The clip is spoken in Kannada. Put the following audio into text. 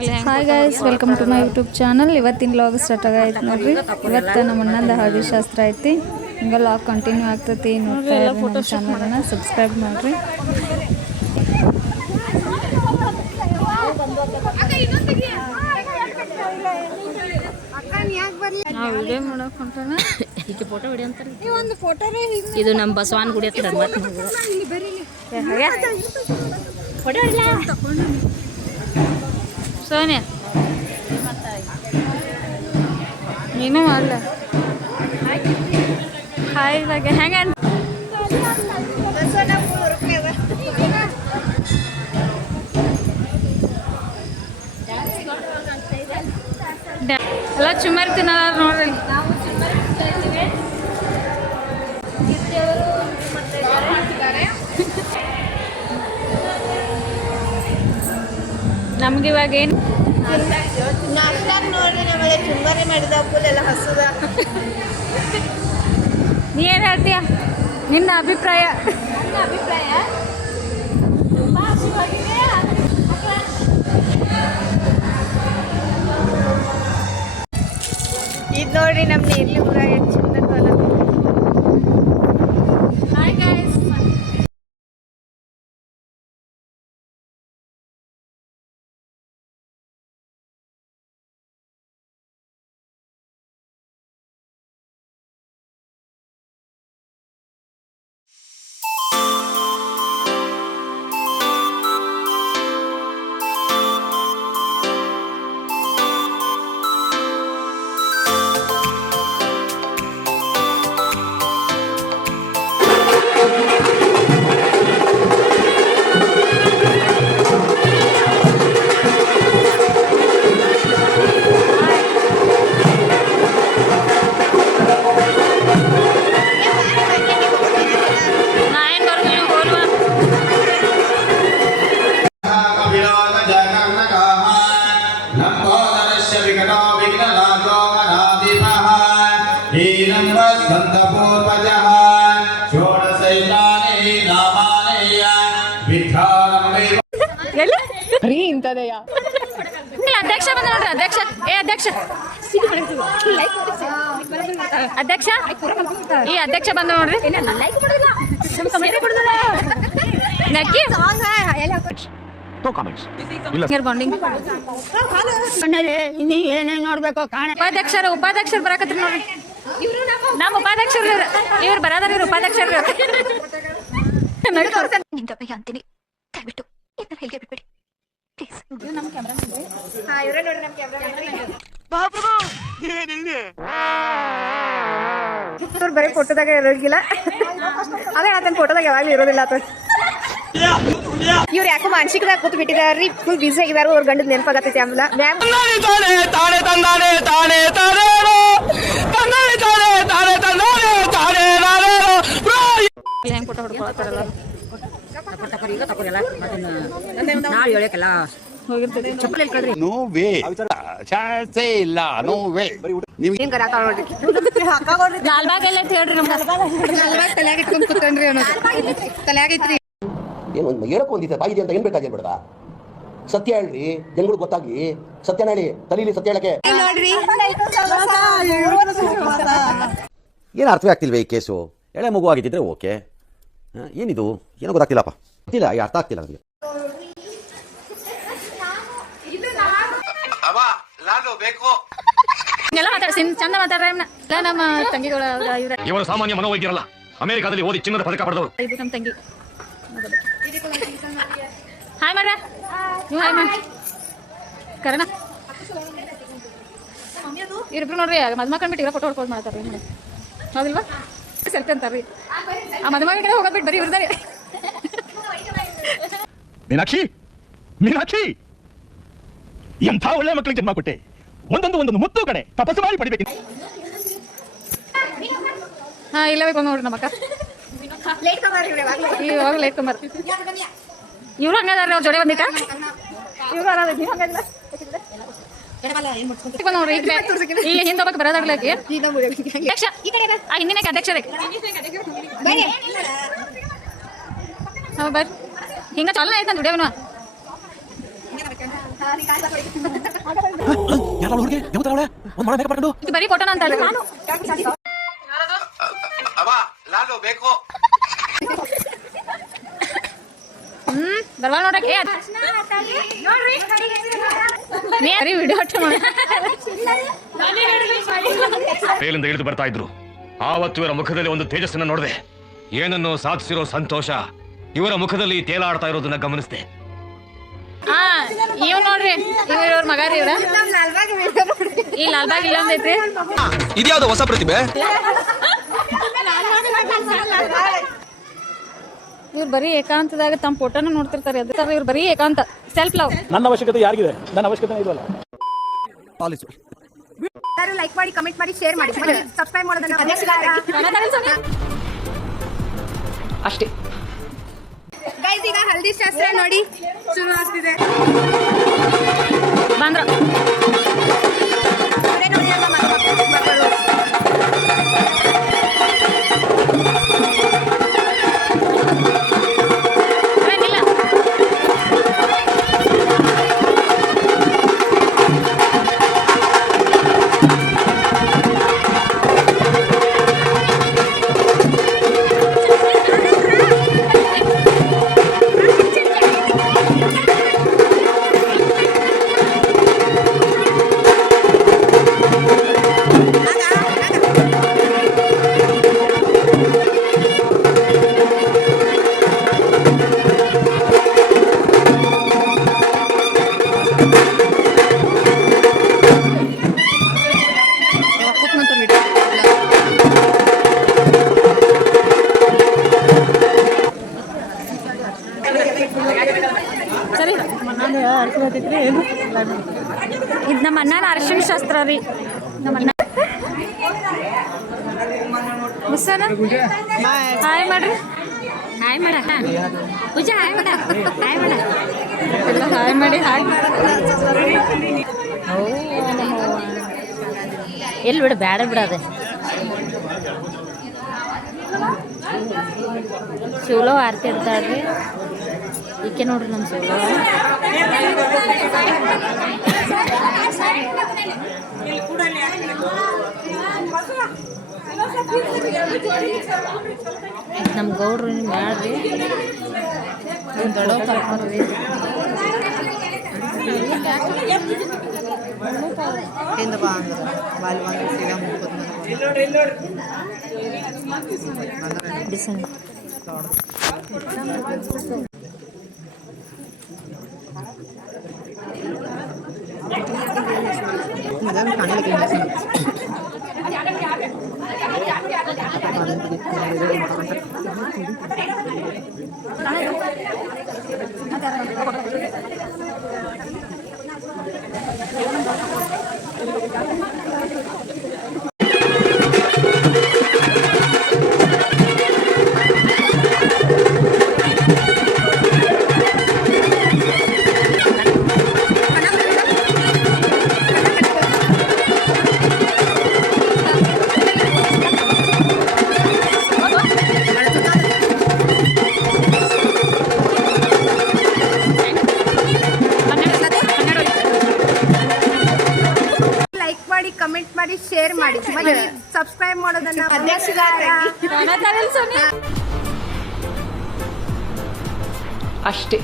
Hi guys, welcome to my YouTube channel. ಇವತ್ತಿನ ವ್ಲಾಗ್ ಸ್ಟಾರ್ಟ್ ಆಗೈತೆ ನೋಡ್ರಿ. ಇವತ್ತು ನಮ್ಮ ಅಣ್ಣಂದು ಹಳದಿ ಶಾಸ್ತ್ರ ಐತಿ. ಹಿಂಗೆ ವ್ಲಾಗ್ ಕಂಟಿನ್ಯೂ ಆಗ್ತೈತಿ. ನೋಡ್ತಾ ಇರಿ ನಮ್ಮ ಚಾನಲ್ನ ಸಬ್ಸ್ಕ್ರೈಬ್ ಮಾಡಿರಿ. ಇದು ನಮ್ಮ ಬಸವನ ಗುಡಿ ಹತ್ರ ಸೋನಿಯಾ ನೀನು ಮಾಡಲ ಹಾಯ್ ಬಗ್ಗೆ ಹೆಂಗೆ ಎಲ್ಲ ಚುಮ್ಮರಿ ತಿನ್ನಲ್ಲ ನೋಡ್ರಿ. ನಮ್ಗೆ ಇವಾಗ ಏನು ನೋಡ್ರಿ, ನಮಗೆ ಚುಮ್ಮರಿ ಮಾಡಿದ ಫುಲ್ ಹಸುದ. ನೀ ಏನು ಹೇಳ್ತೀಯ? ನಿನ್ನ ಅಭಿಪ್ರಾಯ? ಇದು ನೋಡ್ರಿ ನಮ್ಮ ನೀರ್ಲಿ ಊರ ಎಷ್ಟು ಚಂದ ಕಾಲ. ಹಾಯ್ ಗೈಸ್, ಅಧ್ಯಕ್ಷ ಬಂದ ನೋಡ್ರಿ. ಅಧ್ಯಕ್ಷ ಈ ಅಧ್ಯಕ್ಷ ಬಂದ ನೋಡ್ರಿ. ಏನೇನ್ ನೋಡ್ಬೇಕು ಉಪಾಧ್ಯಕ್ಷರು ಬರಾಕತ್ರಿ ನೋಡ್ರಿ. ನಮ್ಮ ಉಪಾಧ್ಯಕ್ಷರು ಇವ್ರು ಬರಾದಾರ. ಇವ್ರು ಉಪಾಧ್ಯಕ್ಷರು ಅಂತೀನಿ. ದಯವಿಟ್ಟು ಹೇಳಿಕೆ ಬಿಟ್ಬಿಡಿ ಪ್ಲೀಸ್. ಬರೀ ಫೋಟೋದಾಗ ಇರೋಗಿಲ್ಲ. ಅದೇ ಆತನ ಫೋಟೋದಾಗ ಯಾವಾಗ್ಲೂ ಇರೋದಿಲ್ಲ ಆತ. ಇವ್ರು ಯಾಕೋ ಮಾನಸಿಕದಾಗ ಕೂತ್ ಬಿಟ್ಟಿದಾರ್ರಿ. ಫುಲ್ ಬಿಸಿ ಆಗಿದಾರು. ಅವ್ರ ಗಂಡದ ನೆನಪಾಗತ್ತೈತಿ. ಆಮೇಲೆ ಫೋಟೋ ಹೊಡ್ಕೊಳತ್ತಾರಲ್ಲ. ನೋ ವೇ, ಚಾನ್ಸೇ ಇಲ್ಲ. No way. ಲಾಲ್ಬಾಗ್ ಎಲ್ಲ ಹೇಳ್ರಿ. ತಲೆಯಾಗ ಇಟ್ಕೊಂಡ್ ಕೂತನ್ರಿ ಅವನು. ತಲೆಯಾಗೈತ್ರಿ. ಏನು ಹೇಳಕ್ ಒಂದಿದೆ ಬಾಯಿದೆ ಅಂತ ಏನ್ ಬೇಕಾಗಿ ಬಿಡದ. ಸತ್ಯ ಹೇಳ್ರಿ, ಜನಗಳಿಗೆ ಗೊತ್ತಾಗ್ಲಿ. ಸತ್ಯನ ಹೇಳಿ, ತಲೀಲಿ ಸತ್ಯ ಹೇಳಕ್ಕೆ. ನೋಡ್ರಿ, ಏನು ಅರ್ಥವೇ ಆಗ್ತಿಲ್ವೇ ಈ ಕೇಸು? ಎಳೆ ಮಗು ಆಗಿದ್ದಿದ್ರೆ ಓಕೆ. ಏನಿದು ಏನೋ ಗೊತ್ತಾಗ್ತಿಲ್ಲಪ್ಪ. ಗೊತ್ತಿಲ್ಲ, ಅರ್ಥ ಆಗ್ತಿಲ್ಲ ನನಗೆ. ಚಂದ ಮಾತಾಡ್ರ. ನಮ್ಮ ತಂಗಿಗಳ ಇವರು ಸಾಮಾನ್ಯ ಮನೋವೈದ್ಯರಲ್ಲ. ಅಮೆರಿಕಾದಲ್ಲಿ ಓದಿ ಚಿನ್ನದ ಪದಕ ಪಡೆದವರು. ಇದು ನಮ್ಮ ತಂಗಿ. ಹಾಯ್ ಮಾಡ್ರ. ನೀವು ಹಾಯ್ ಮಾಡಿ ಕರಣ. ಇವ್ರಿಬ್ರು ನೋಡ್ರಿ ಮದ್ಮಕ್ಕಂಡ್ಬಿಟ್ಟು ಇರೋ ಫೋಟೋ ಹೊಡ್ಕೊಂಡು ಮಾಡ್ತಾರ್ರಿ. ಹೌದಿಲ್ವಾ? ಸೆಲ್ಫಿ ಅಂತಾರ್ರಿ. ಆ ಮದುಮಗ ಕಡೆ ಹೋಗೋದ್ಬಿಟ್ಟು ಬರೀ ಇವ್ರದಾರೆ. ಮೀನಾಕ್ಷಿ ಎಂಥ ಒಳ್ಳೆ ಮಕ್ಕಳಿಗೆ ಜನ್ಮ ಕೊಟ್ಟೆ. ಒಂದೊಂದು ಮುತ್ತು ಕಡೆ ತಪಸ್ಸು ಮಾಡಿ ಪಡಿಬೇಕು. ಹಾ, ಇಲ್ಲವೇ ಬಂದು ನೋಡ್ರಿ ನಮ್ಮಕ್ಕ. ಇವಾಗ ಲೇಟ್ ತೊಂಬರ್. ಇವ್ರು ಹಂಗದಾರ. ಅವ್ರ ಜೋಡಿ ಬಂದಿಟ್ಟ ಇವ್ರು ಹಂಗಲ್ಲ. ನೋಡ್ರಿ ಈ ಹಿಂದೆ ಹೋಗಕ್ಕೆ ಬರೋದಾಗ್ಲಕ್ಕೆ ಅಧ್ಯಕ್ಷ. ಆ ಹಿಂದಿನ ಅಧ್ಯಕ್ಷರೇ ಬರ್ರಿ. ಹಿಂಗ ಚಾಲನೆ ಆಯ್ತು ವಿಡಿಯೋನು. ಹುಡುಗಿ ಒಂದ್ ಮಳೆ ಮೇಕಪ್ ಮಾಡ್ಕೊಂಡು ಇದು ಬರೀ ಫೋಟೋನ ಅಂತ ಅಲ್ಲ ನಾನು ಬರ್ವಾ ನೋಡ್ರಿ ಬರೀ ವಿಡಿಯೋ ಮೇಲಿಂದ ಇಳಿದು ಬರ್ತಾ ಇದ್ರು. ಆವತ್ತು ಇವರ ಮುಖದಲ್ಲಿ ಒಂದು ತೇಜಸ್ಸನ್ನ ನೋಡಿದೆ. ಏನನ್ನು ಸಾಧಿಸಿರೋ ಸಂತೋಷ ಇವರ ಮುಖದಲ್ಲಿ ತೇಲಾಡ್ತಾ ಇರೋದನ್ನ ಗಮನಿಸಿದೆ. ಇವ್ ನೋಡ್ರಿ ಇವ್ರ ಮಗ ರೀ ಇವ್ರ ಈ ಲಾಲ್ಬಾಗ್ ಇಲ್ಲೊಂದೈತ್ರಿ. ಇದ್ಯಾವ್ದು ಹೊಸ ಪ್ರತಿಭೆ? ಇವ್ರು ಬರೀ ಏಕಾಂತದಾಗ ತಮ್ಮ ಫೋಟೋನ ನೋಡ್ತಿರ್ತಾರೆ. ಅದಕ್ಕೆ ಇವ್ರು ಬರೀ ಏಕಾಂತ ಸೆಲ್ಫ್ ಲವ್. ನನ್ನ ಅವಶ್ಯಕತೆ ಯಾರಿಗಿದೆ? ನನ್ನ ಅವಶ್ಯಕತೆ ಇದಲ್ಲ. ಎಲ್ಲರೂ ಲೈಕ್ ಮಾಡಿ, ಕಮೆಂಟ್ ಮಾಡಿ, ಶೇರ್ ಮಾಡಿ, ಸಬ್ಸ್ಕ್ರೈಬ್ ಮಾಡೋದನ್ನ ಅಷ್ಟೇ. ಗೈಸ್ ಈಗ ಹಲ್ದಿ ಶಾಸ್ತ್ರ ನೋಡಿ ಶುರು ಆಗ್ತಿದೆ. ಬಂದ್ರ ಇದು ನಮ್ಮ ಅಣ್ಣನ ಅರಿಶಿನ ಶಾಸ್ತ್ರ ರೀ. ನಮ್ಮ ಅಣ್ಣ ಹಾಯ್ ಮಾಡ್ರಿ. ಹಾಯ್ ಮಾಡ ಪೂಜಾ, ಹಾಯ್ ಮಾಡ, ಹಾಯ್ ಮಾಡ, ಎಲ್ಲ ಹಾಯ್ ಮಾಡಿ ಹಾಯ್ ಎಲ್ಲಿ ಬಿಡು, ಬೇಡ ಬಿಡೋದೆ. ಶಿವಲೋ ಆರತಿ ಇಡ್ತಾಳ್ರಿ. ಈಕೆ ನೋಡ್ರಿ ನಮ್ಮ ಶಿವಲೋ. ನಮ್ಮ ಗೌಡ್ರು ಮಾಡ್ರಿ ದೊಡ್ಡ ಕರ್ಕೊಂಡ್ರಿ. ಕಮೆಂಟ್ ಮಾಡಿ, ಶೇರ್ ಮಾಡಿ, ಸಬ್ಸ್ಕ್ರೈಬ್ ಮಾಡೋದನ್ನ ಅಷ್ಟೇ.